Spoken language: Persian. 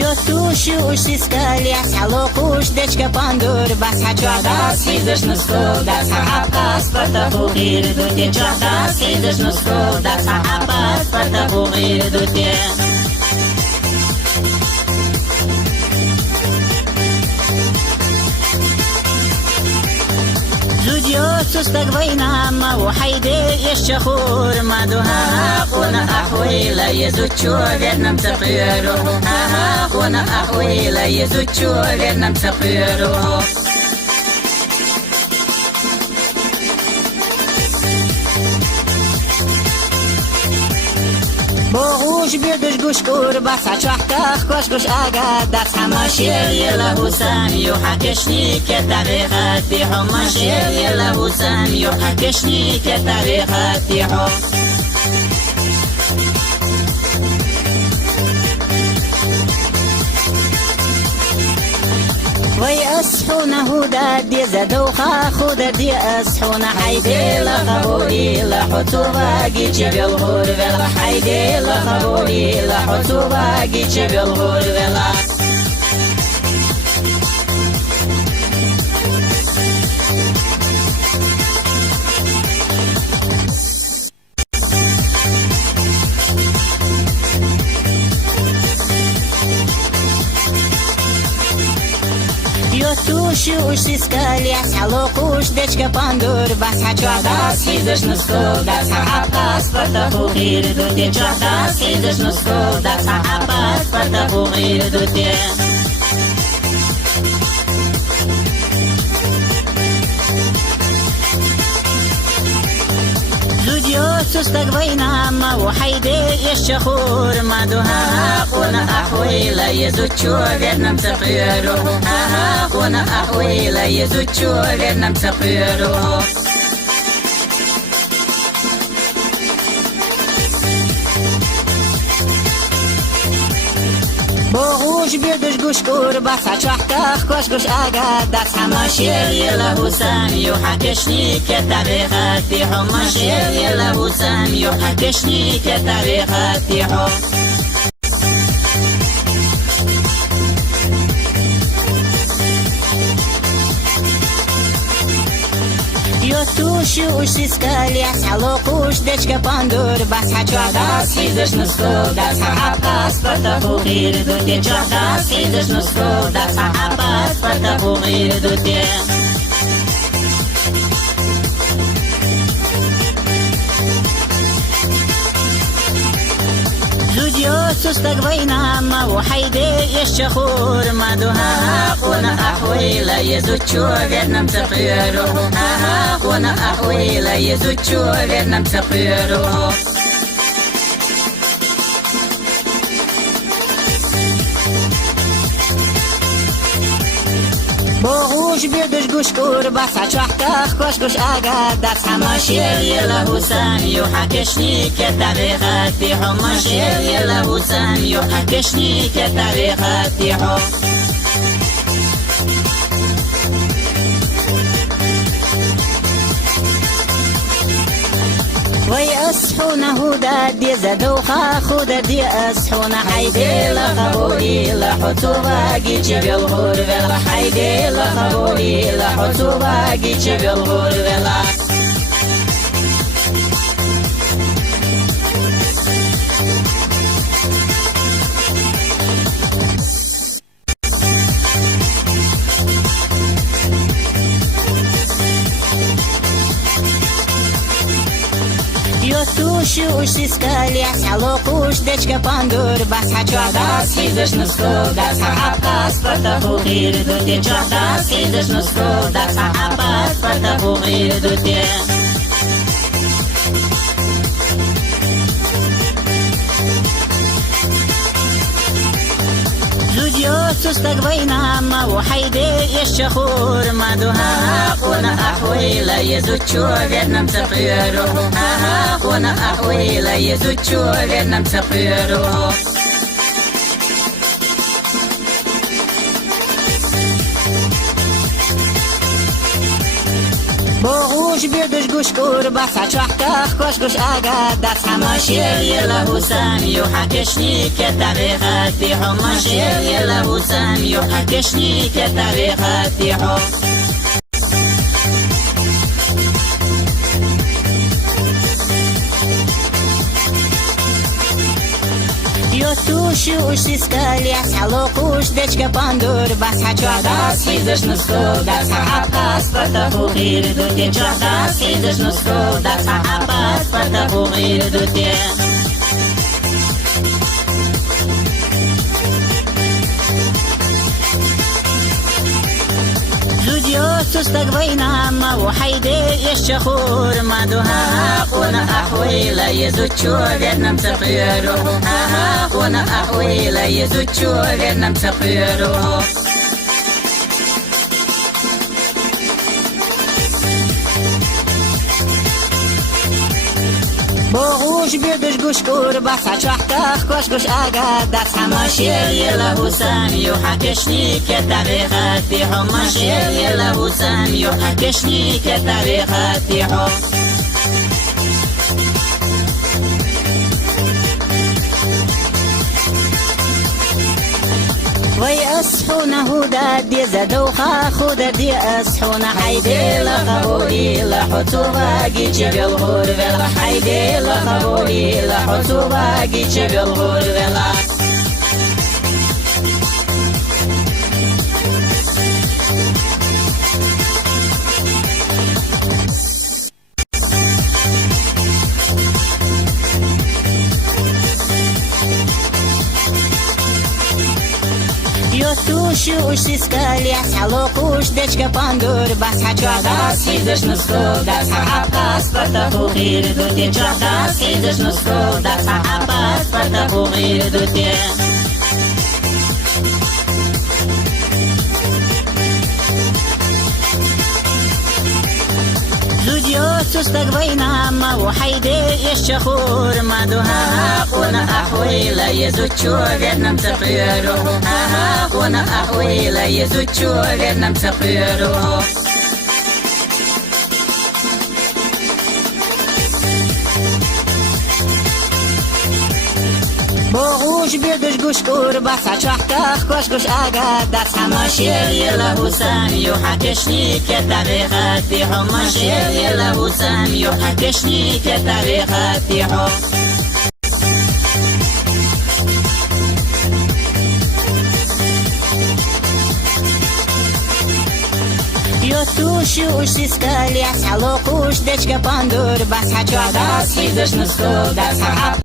Eu tu și uși scălia Сяло куш дечка пандур Бас хачуада сидаш на стол Да сахапа спарта бухир дуте Чуада сидаш на стол Да сахапа спарта бухир дуте Зудиоцус так война Мау хайде еще хур Мадуха Хуна ахуила Езучу верном цапыру Хуна ахуила Езучу верном цапыру بوغوش بیردش گوش کور بسا چوحتاخ کش گوش آگا دست هماشیر یلا حسام یو حکشنی که تاریخاتی هماشیر یلا حسام یو حکشنی که تاریخاتی هم وي أصحونا هودا دي زدوخا خودا دي أصحونا حيدي لخبوري لحطوبا جيتش بالغور بلا حيدي لخبوري لحطوبا جيتش بالغور بلا Туши уши скаlia Сяло куш дечка пандур Бас хачуада сидаш на стол Да сахапа спарта бухир дуте Чуада сидаш на стол Да сахапа спарта бухир дуте Зудиоцус так война Мау хайде еще хур Мадуха Хуна ахуила Езучу верном цапыру Хуна ахуила Езучу верном цапыру بوغوش بیردش گوش کور بسا چوحتاخ کش گوش آگا دست هماشیر یلا حسام یو حکشنی که تاریخاتی هماشیر یلا حسام یو حکشنی که تاریخاتی هم Eu tu și uși scălia Сяло куш дечка пандур Бас хачуада сидаш на стол Да сахапа спарта бухир дуте Чуада сидаш на стол Да сахапа спарта бухир дуте Зудиоцус так война Мау хайде еще хур Мадуха Хуна ахуила Езучу верном цапыру Хуна ахуила Езучу верном цапыру بوغوش بیردش گوش کور بسا چوحتاخ کش گوش آگا دست هماشیر یلا حسام یو حکشنی که تاریخاتی هماشیر یلا حسام یو حکشنی که تاریخاتی هم وي أصحونا هودا دي زدوخا خودا دي أصحونا حيدي لخبوري لحطوبا جيتش بالغور بلا حيدي لخبوري لحطوبا جيتش بالغور بلا Eu tu și uși scălia Сяло куш дечка пандур Бас хачуада сидаш на стол Да сахапа спарта бухир дуте Чуада сидаш на стол Да сахапа спарта бухир дуте Зудиоцус так война Мау хайде еще хур Мадуха Хуна ахуила Езучу верном цапыру Хуна ахуила Езучу верном цапыру Богу باوش بیدش گوش کور بسا چوحتاخ کش گوش آگا دست هماشیر یله سامی و حکشنی که طریقتی هماشیر یله سامی و حکشنی که طریقتی هم Йотуші усі скалі, сало куш, дечка пандур, баса чорда, сізеш на стол, да сахапа, спорта хугір, дуті чорда, сізеш на стол, да сахапа, спорта хугір, дуті. زوديو سستك بينما وحيدي يشخور ما دوها قونا أحويلا يزوتشو غيرنا مسقيرو ها قونا أحويلا يزوتشو غيرنا مسقيرو باوش بیدش گوش کور بسا چوحتاخ کش گوش آگا دست هماشیر یله سامی و حکشنی که طریقتی هماشیر یله سامی و حکشنی که طریقتی هم وی اسحونا هودا دی زدوخا خودا دی اسحونا حیدی لخبولی لحطوباگی چه بالغور ولا حیدی لخبولی لحطوباگی چه بالغور ولا Йотуші усі скалі, сало куш, дечка пандур, баса чорда, сізеш на стол, да сахапа, спорта хугір, дуті чорда, сізеш на стол, да сахапа, спорта хугір, дуті. زوديو سستك بينما وحيدي يشخور ما دوها قونا أحويلا يزوتشو غيرنا مسقيرو ها قونا أحويلا يزوتشو غيرنا مسقيرو باوش بیدش گوش کور بسا چوحتاخ کش گوش آگا دست هماشیر یله سامی و حکشنی که طریقتی هماشیر یله سامی و حکشنی که طریقتی هم Йотуші усі скалі, сало куш, дечка пандур, баса чорда, сізеш на стол, да сахап